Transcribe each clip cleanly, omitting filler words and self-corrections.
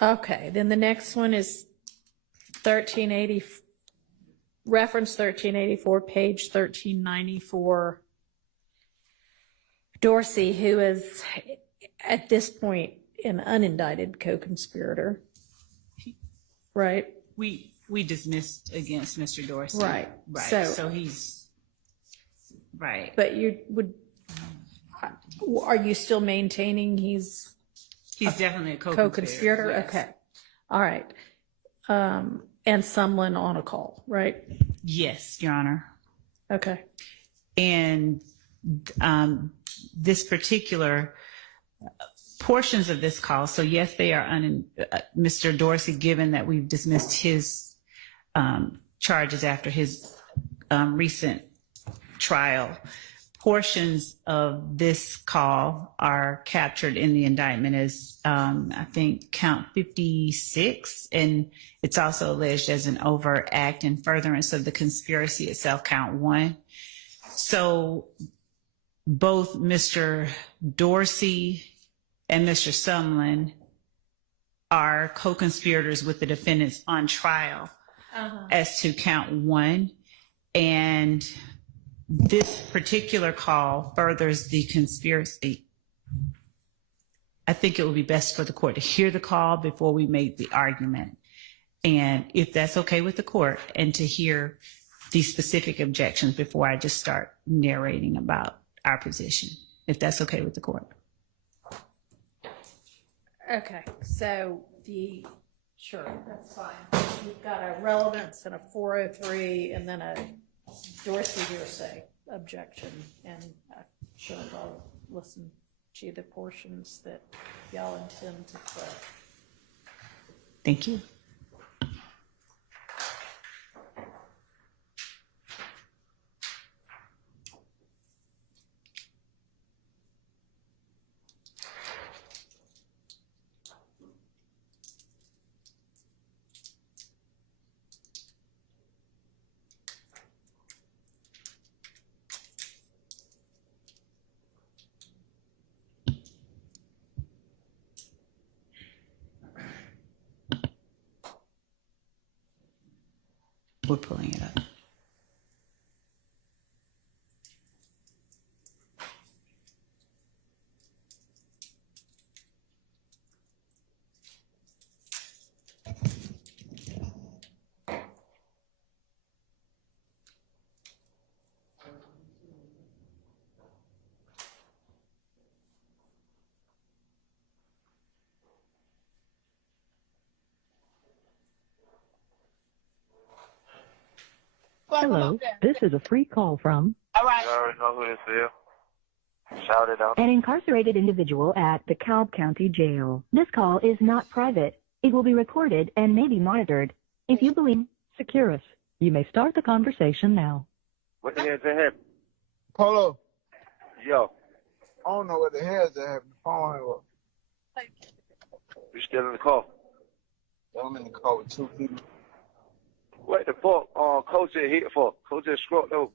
Okay, then the next one is 1380, reference 1384, page 1394. Dorsey, who is at this point an unindicted co-conspirator, right? We dismissed against Mr. Dorsey. Right. So he's right. But you would, are you still maintaining he's definitely a co-conspirator? Yes. Okay. All right. And Sumlin on a call, right? Yes, Your Honor. Okay. And this particular portions of this call, so yes, they are Mr. Dorsey, given that we've dismissed his charges after his recent trial, portions of this call are captured in the indictment as, I think, count 56, and it's also alleged as an overt act in furtherance of the conspiracy itself, count 1. So both Mr. Dorsey and Mr. Sumlin are co-conspirators with the defendants on trial as to count 1. And this particular call furthers the conspiracy. I think it would be best for the court to hear the call before we make the argument. And if that's okay with the court, and to hear these specific objections before I just start narrating about our position, if that's okay with the court. Okay, so sure, that's fine. We've got a relevance and a 403 and then a Dorsey hearsay objection, and I'm sure I'll listen to the portions that y'all intend to play. Thank you. We're pulling it up. Hello, this is a free call from You already know who this is. Shout it out. an incarcerated individual at the Cobb County Jail. This call is not private. It will be recorded and may be monitored. If you believe Securus, you may start the conversation now. What the hell just happened? Polo, Yo, I don't know what the hell just happened. The phone hung up. you still in the car? I'm in the car with 2 people. What the fuck? Coach just hit for? Coach just screwed though.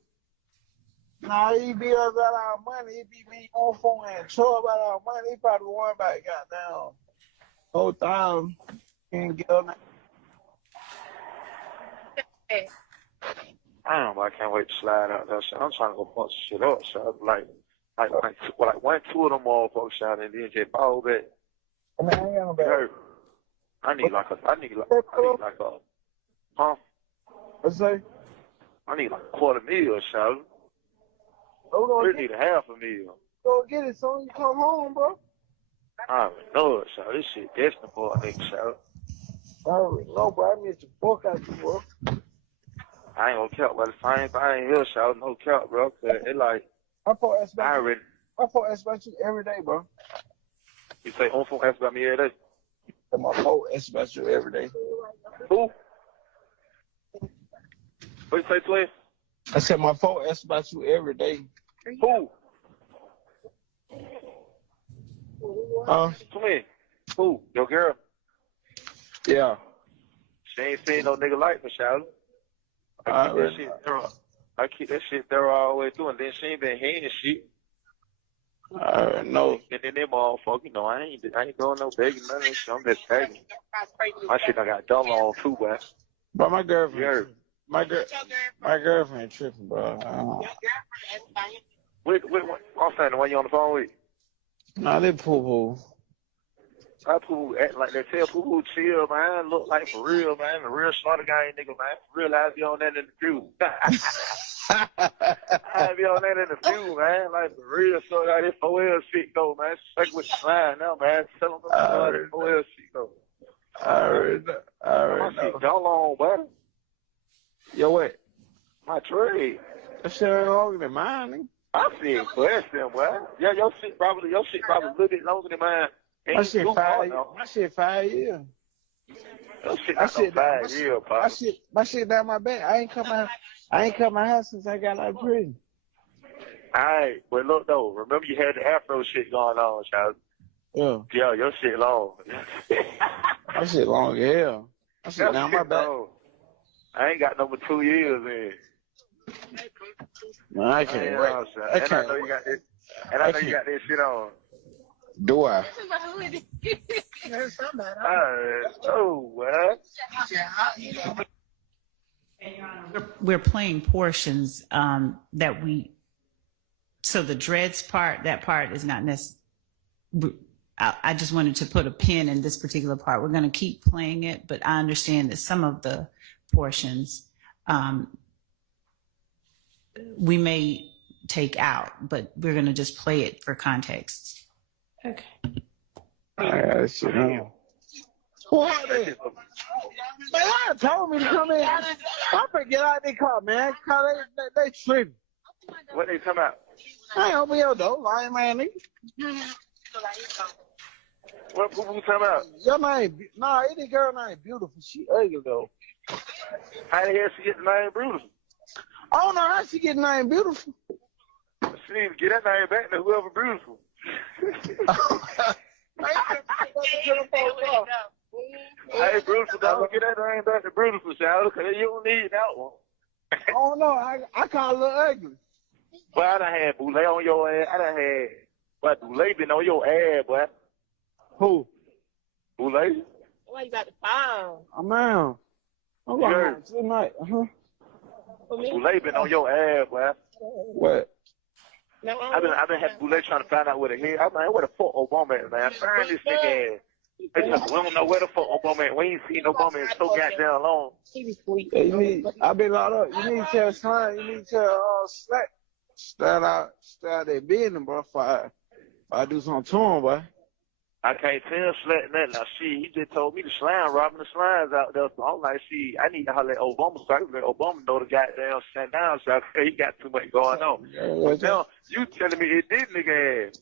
Nah, he beat us about our money. He beat me on phone and trouble about our money. He probably won about goddamn whole time. Can't get on that. I don't know, I can't wait to slide out there. So I'm trying to go punch some shit up. So like one, 2 of them motherfuckers out and then just ball back. I mean, I ain't got no bad. I need like a, huh? What's that? I need like $250,000 or so. Hold We on. need $500,000. Go get it soon as you come home, bro. I already know it, so this shit destined for a nigga, so. I already know, bro. I need your book out you, bro. I ain't gonna count, but the same thing here, so no count, bro. Cause it like, I thought I ask about you every day, bro. you say, Unfoonk ask about me every day. And my phone asks about you every day. Who? What you say, Twin? I said my phone asks about you every day. Who? Twin. Who? Your girl? Yeah. She ain't seen no nigga like me, Shall. I keep that shit there all the way through, and then she ain't been hearing shit. I already know. And then them motherfuckers, you know, I ain't doing no begging, none of that shit. I'm just begging. My shit done got done long too, man. But my girlfriend, Yeah. my girlfriend tripping, bro. What, I'm saying the one you on the phone with? Nah, they poo. I poo act like they tell poo chill, man. Look like for real, man. The real slaughter gang nigga, man. Realize be on that in the few. I be on that in the few, man. Like for real, so that this 4L shit go, man. Stuck with the slide now, man. Tell them about this 4L shit go. I already My shit done long, buddy. Yo, what? My trade. That shit ain't longer than mine, nigga. I feel blessed them, boy. Yeah, your shit probably a little bit longer than mine. My shit 5 years. Your shit not no 5 years, pop. My shit down my back. I ain't cut my hair since I got out of prison. Alright, but look though, remember you had the afro shit going on, child. Yeah. Yeah, your shit long. My shit long as hell. My shit down my back. Long. I ain't got no more 2 years in. Man, I can't wait. I know you got this. And I know you got this shit on. Do I? Oh, well. We're playing portions that we. So the dreads part, that part is not necessary. I just wanted to put a pin in this particular part. We're going to keep playing it, but I understand that some of the portions we may take out, but we're going to just play it for context. Okay. I shit on. What? Man, I told me to come in. I forget out they car, man. Cause they tripping. What they come out? I ain't open your door, lying man, nigga. What people come out? Your name, nah, any girl name beautiful. She ugly though. How the hell she get the name Brutus? I don't know how she get the name beautiful. She need to get that name back to whoever beautiful. Hey, Brutus, don't get that name back to Brutus, child, because you don't need that one. I don't know. I call her ugly. Boy, I done had Boulay on your ass. I done had, but Boulay been on your ass, boy. Who? Boulay? Why you got the phone? I'm out. I'm going home tonight. Boulay been on your ass, boy. What? No, I've been having Boulay trying to find out where the hell. I'm like, where the fuck Obama at, man? Find this nigga ass. They just, we don't know where the fuck Obama at. We ain't seen Obama in so goddamn long. he be sweet. Yeah, I've been locked up. You need to tell Slime, you need to tell Slack. Start out their business, bro. If I do something to him, boy. I can't tell Slack nothing. Now, he just told me the slime, robbing the slimes out there. So I'm like, I need to holler at Obama so I can let Obama know the goddamn stand down so he got too much going on. But now, you telling me it did nigga ass.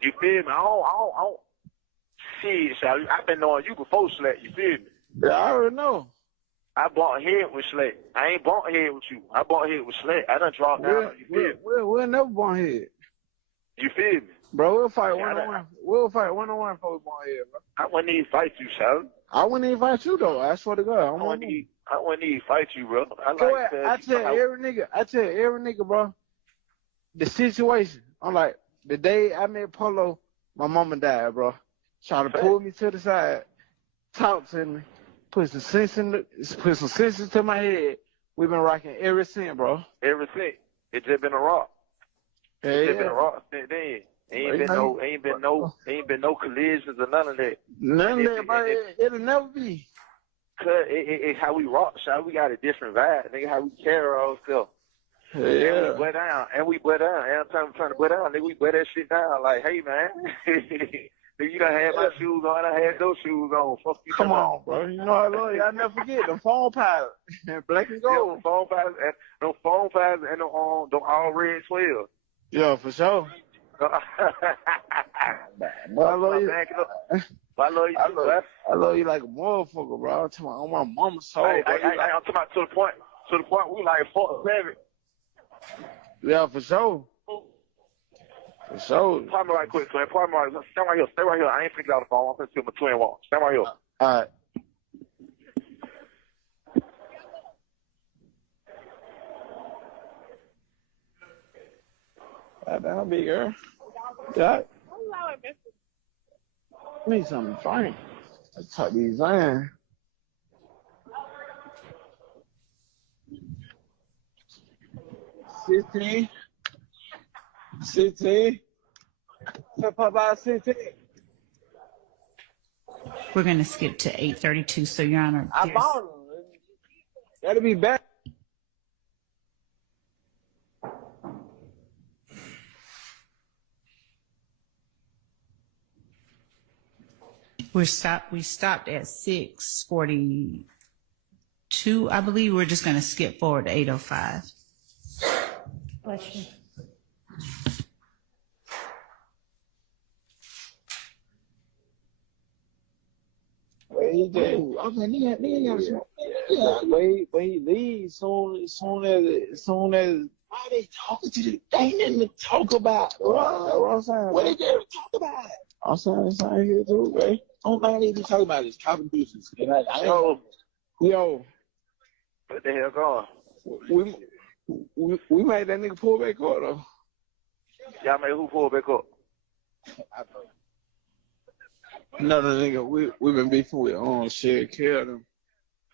You feel me? I don't. Shit, Sally, I've been knowing you before Slack, you feel me? Yeah, I already know. I bumped head with Slack. I ain't bumped head with you. I bumped head with Slack. I done dropped down. You feel me? We'll never bump head. You feel me? Bro, we'll fight one-on-one. We'll fight one-on-one before we bump head, bro. I wouldn't even fight you, Sally. I wouldn't even fight you, though. I swear to God. I wouldn't even fight you, bro. I tell every nigga, bro, the situation. I'm like, the day I met Polo, my mama died, bro. Trying to pull me to the side, talk to me, put some sense into my head. We've been rocking ever since, bro. Ever since. It just been a rock. It's just been a rock since then. Ain't been no collisions or none of that. None of that, bro. It'll never be. Cause it's how we rock, so we got a different vibe. Nigga, how we carry ourselves. Yeah. And we butt down. Every time I'm trying to butt down, nigga, we butt that shit down. Like, hey, man. Nigga, you done had my shoes on. I had those shoes on. Fuck you. Come on, bro. You know I love you. I never forget them phone pilots. Black and gold. Yeah, phone pilots and them all red 12. Yeah, for sure. But I love you. I love you too, bro. I love you like a motherfucker, bro. I'm talking about on my mama's soul. I'm talking about to the point we like fuck seven. Yeah, for sure. For sure. Pardon me right quick, man. Pardon me right. Stay right here. I ain't picking out the phone. I'm going to see my twin walk. Stay right here. All right. Goddamn big girl. Yeah. need something to drink. Let's tuck these in. $16. Step up by 16. We're going to skip to 8:32. So, Your Honor, I bought them. That'll be better. we stopped at 6:42. I believe we're just going to skip forward to 8:05. Question. Wait, dude. Okay, nigga got some. Yeah, wait, leave. Soon as why they talking to the they ain't nothing to talk about. What I'm saying? What they there to talk about? I'm saying here too, right? Don't mind they be talking about is copy business. Yo, What the hell going? we made that nigga pull back up though. Y'all made who pull back up? Another nigga, we been beefing with Shell Kel them.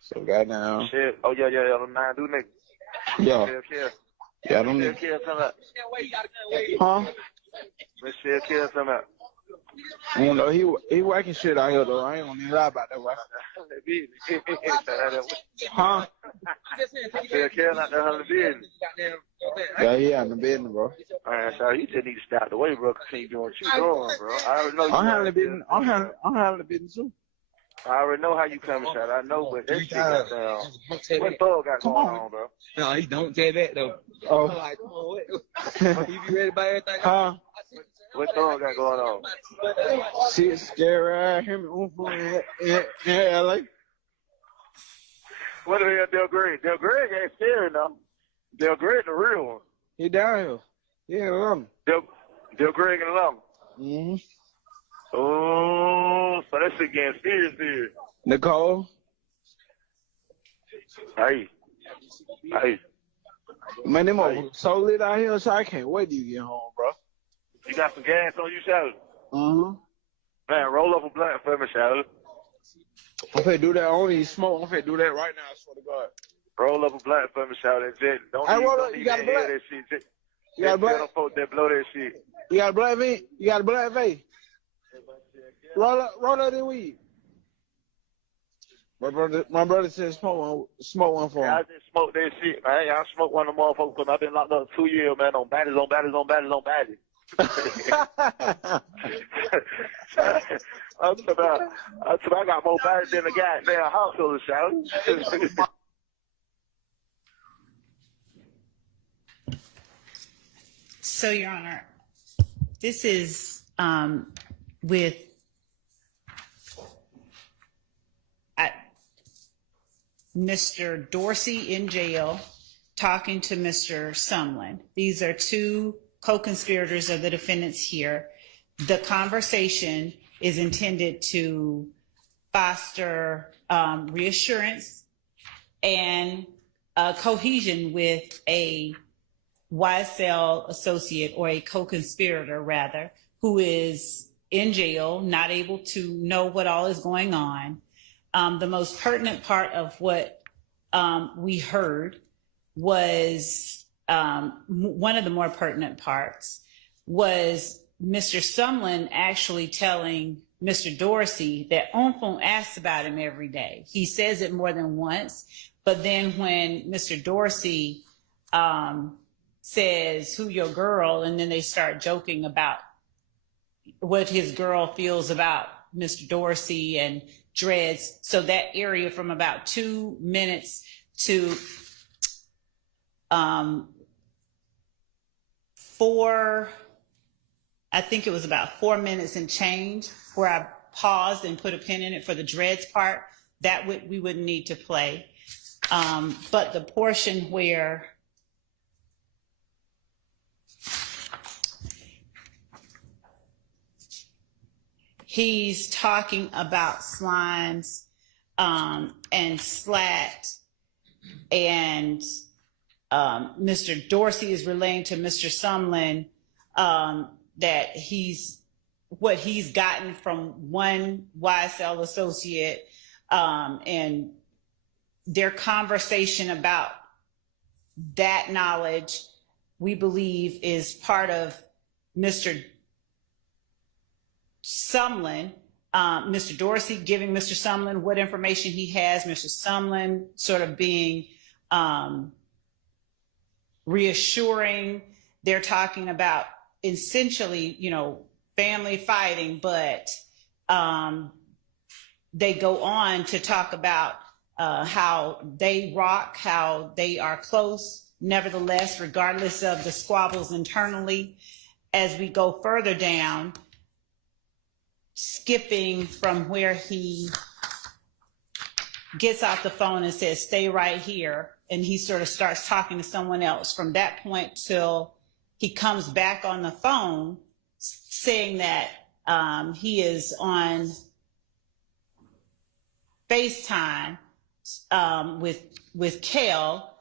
So goddamn. Shit. Oh yeah, them 9 do niggas. Yeah. Shell Kel. Yeah, them Shell niggas. Kel come out. Huh? Miss Shell Kel come out. I don't know, he working shit out here though. I ain't gonna even lie about that. Huh? Shell Kel out there handling business. Yeah, he out in the business, bro. Man, so you just need to stop the way, bro. Continue doing what you doing, bro. I already know you. I'm handling business. I'm handling business too. I already know how you coming, shot. I know, but that shit got down. What Thug got going on, bro? No, he don't say that though. Oh. Like, come on, what? You be ready to buy everything? Huh? What Thug got going on? Shit scary. Him and Unfoonk in LA. What the hell, Del Greg? Del Greg ain't scary now. Del Greg the real one. He down here. Yeah, love him. Del Greg and Lum. Mm-hmm. Oh, so that shit getting serious here. Nicole. Hey. Man, them over so lit out here, so I can't wait till you get home, bro. You got some gas on you, Shadow? Uh-huh. Man, roll up a blunt for me, Shadow. I'm finna do that. I don't even smoke. I'm finna do that right now, I swear to God. Roll up a blunt for me, Shadow. Don't Hey, even, roll up. don't You even got a hear blunt? that shit. You got a blunt? Tell them folks that blow that shit. You got a black V? You got a black V? Roll up the weed. My brother said smoke one for Yeah, I him. just smoked that shit, man. I smoked one of them motherfuckers because I've been locked up 2 years, man, on baddies. I got more baddies than the goddamn hospital, Shadow. So, Your Honor, this is with Mr. Dorsey in jail talking to Mr. Sumlin. These are two co-conspirators of the defendants here. The conversation is intended to foster reassurance and cohesion with a YSL associate, or a co-conspirator rather, who is in jail, not able to know what all is going on. The most pertinent part of what we heard was, one of the more pertinent parts was Mr. Sumlin actually telling Mr. Dorsey that Unfoonk asks about him every day. He says it more than once, but then when Mr. Dorsey says, "Who your girl?" and then they start joking about what his girl feels about Mr. Dorsey and dreads. So that area from about 2 minutes to 4, I think it was about 4 minutes and change, where I paused and put a pin in it for the dreads part, that we wouldn't need to play. But the portion where he's talking about slimes and slat, and Mr. Dorsey is relaying to Mr. Sumlin that he's what he's gotten from one YSL associate, and their conversation about that knowledge, we believe, is part of Mr. Sumlin, Mr. Dorsey giving Mr. Sumlin what information he has, Mr. Sumlin sort of being reassuring. They're talking about essentially, you know, family fighting, but they go on to talk about how they rock, how they are close, nevertheless, regardless of the squabbles internally. As we go further down, skipping from where he gets off the phone and says, stay right here, and he sort of starts talking to someone else from that point till he comes back on the phone saying that he is on FaceTime with Kel.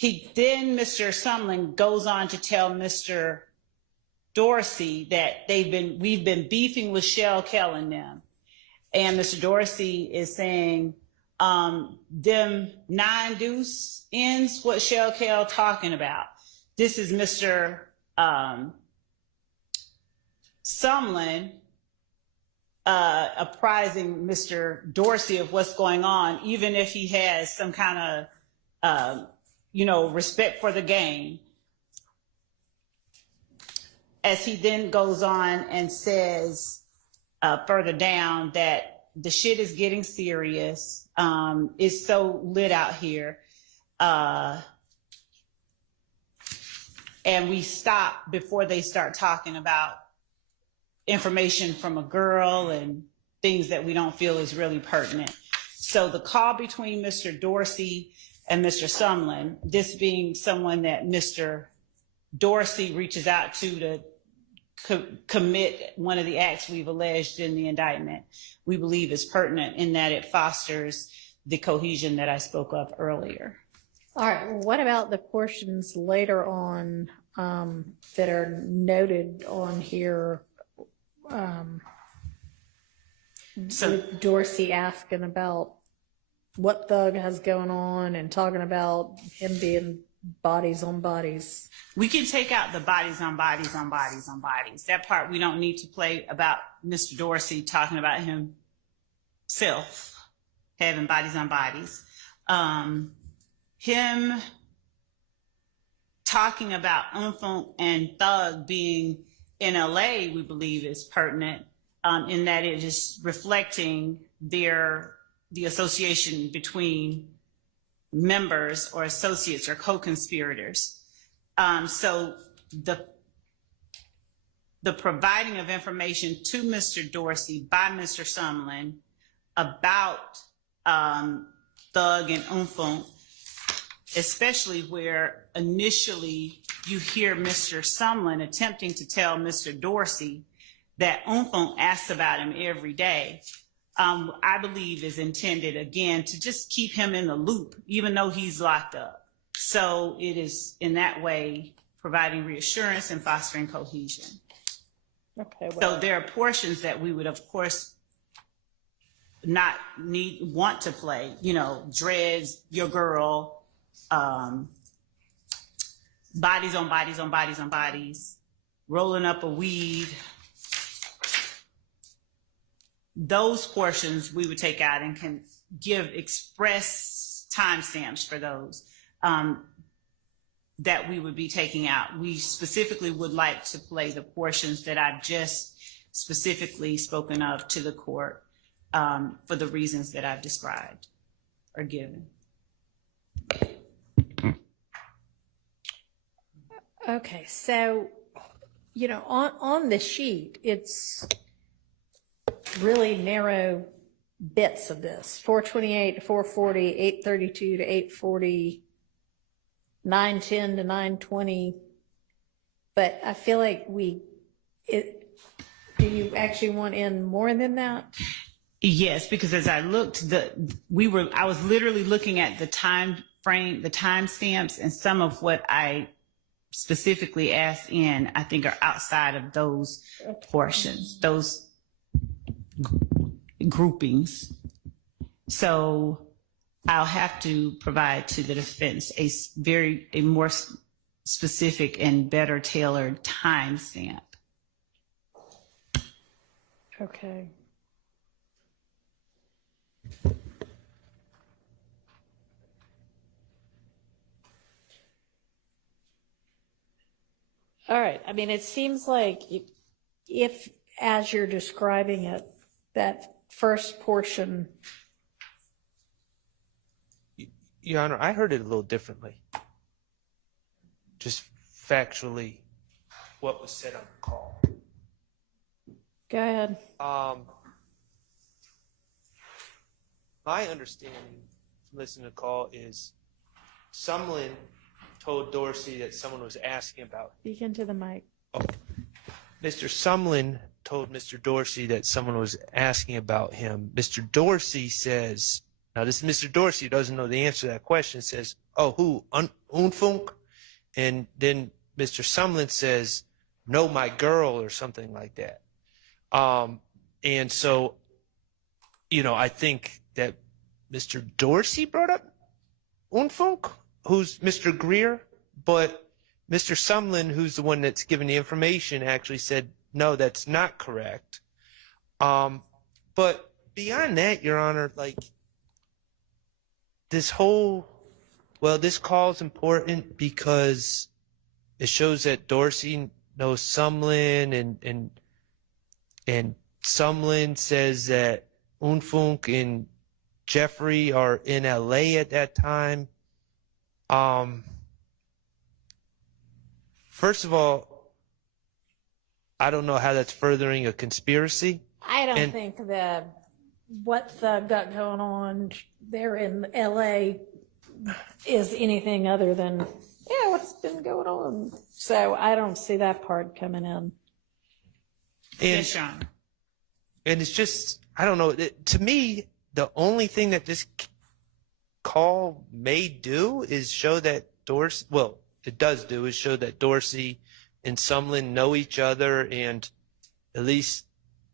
Then Mr. Sumlin goes on to tell Mr. Dorsey that we've been beefing with Shell Kel and them. And Mr. Dorsey is saying, them 9 deuce ends, what Shell Kel talking about. This is Mr. Sumlin apprising Mr. Dorsey of what's going on, even if he has some kind of, respect for the game. As he then goes on and says further down that the shit is getting serious. It's so lit out here. And we stop before they start talking about information from a girl and things that we don't feel is really pertinent. So the call between Mr. Dorsey and Mr. Sumlin, this being someone that Mr. Dorsey reaches out to commit one of the acts we've alleged in the indictment, we believe is pertinent in that it fosters the cohesion that I spoke of earlier. All right, well, what about the portions later on that are noted on here? With Dorsey asking about what Thug has going on and talking about him being bodies on bodies. We can take out the bodies on bodies on bodies on bodies. That part we don't need to play about Mr. Dorsey talking about himself having bodies on bodies. Him talking about Unfoonk and Thug being in LA, we believe is pertinent in that it is reflecting the association between members or associates or co-conspirators. So the providing of information to Mr. Dorsey by Mr. Sumlin about Thug and Unfoonk, especially where initially you hear Mr. Sumlin attempting to tell Mr. Dorsey that Unfoonk asks about him every day, I believe is intended, again, to just keep him in the loop, even though he's locked up. So it is, in that way, providing reassurance and fostering cohesion. Okay. Well, so there are portions that we would, of course, not want to play, dreads, your girl, bodies on bodies on bodies on bodies, rolling up a weed. Those portions we would take out and can give express timestamps for those that we would be taking out. We specifically would like to play the portions that I've just specifically spoken of to the court for the reasons that I've described or given. Okay, so, on the sheet, it's really narrow bits of this: 428 to 440, 832 to 840, 910 to 920. But I feel like do you actually want in more than that? Yes, because as I looked, I was literally looking at the time frame, the time stamps, and some of what I specifically asked in, I think, are outside of those portions, those groupings. So I'll have to provide to the defense a more specific and better tailored timestamp. Okay. All right. I mean, it seems like if, as you're describing it, that first portion. Your Honor, I heard it a little differently. Just factually, what was said on the call. Go ahead. My understanding from listening to the call is Sumlin told Dorsey that someone was asking about. Speak into the mic. Oh, Mr. Sumlin told Mr. Dorsey that someone was asking about him. Mr. Dorsey says, now this is Mr. Dorsey who doesn't know the answer to that question, says, oh, who? Unfoonk? And then Mr. Sumlin says, no, my girl, or something like that. And so, you know, I think that Mr. Dorsey brought up Unfoonk, who's Mr. Greer, but Mr. Sumlin, who's the one that's given the information, actually said, no, that's not correct. But beyond that, Your Honor, like, this call is important because it shows that Dorsey knows Sumlin, and Sumlin says that Unfoonk and Jeffrey are in LA at that time. First of all, I don't know how that's furthering a conspiracy. I don't think that what Thug got going on there in LA is anything other than, yeah, what's been going on. So I don't see that part coming in. And, Sean. And it's just, I don't know. To me, the only thing that this call may do is show that Dorsey, well, it does do, is show that Dorsey and Sumlin know each other, and at least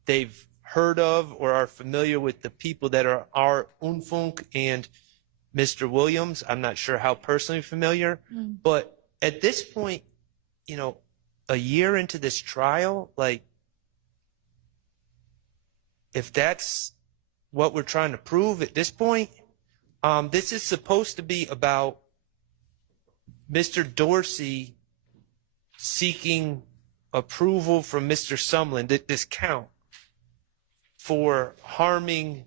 they've heard of or are familiar with the people that are Unfoonk and Mr. Williams. I'm not sure how personally familiar, but at this point, you know, a year into this trial, like, if that's what we're trying to prove at this point, this is supposed to be about Mr. Dorsey seeking approval from Mr. Sumlin, this count, for harming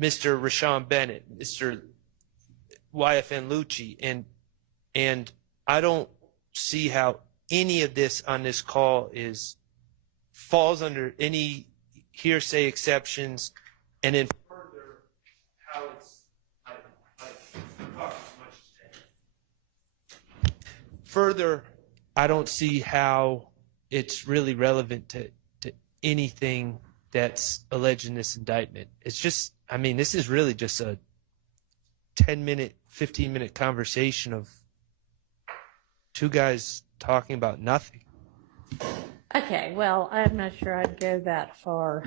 Mr. Rashawn Bennett, Mr. YFN Lucci, and I don't see how any of this on this call falls under any hearsay exceptions, and then further how it's further, I don't see how it's really relevant to anything that's alleged in this indictment. It's just, I mean, this is really just a 10-minute, 15-minute conversation of two guys talking about nothing. Okay, well, I'm not sure I'd go that far.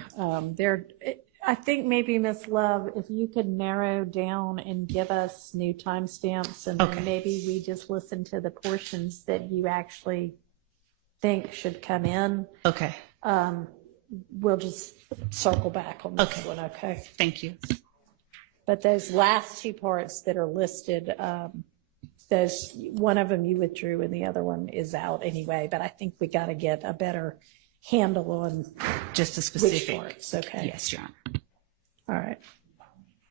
I think maybe, Ms. Love, if you could narrow down and give us new timestamps, and then maybe we just listen to the portions that you actually think should come in. Okay. We'll just circle back on this one, okay? Thank you. But those last two parts that are listed, those, one of them you withdrew and the other one is out anyway, but I think we got to get a better handle on just a specific. which parts, okay? Yes, Your Honor. All right.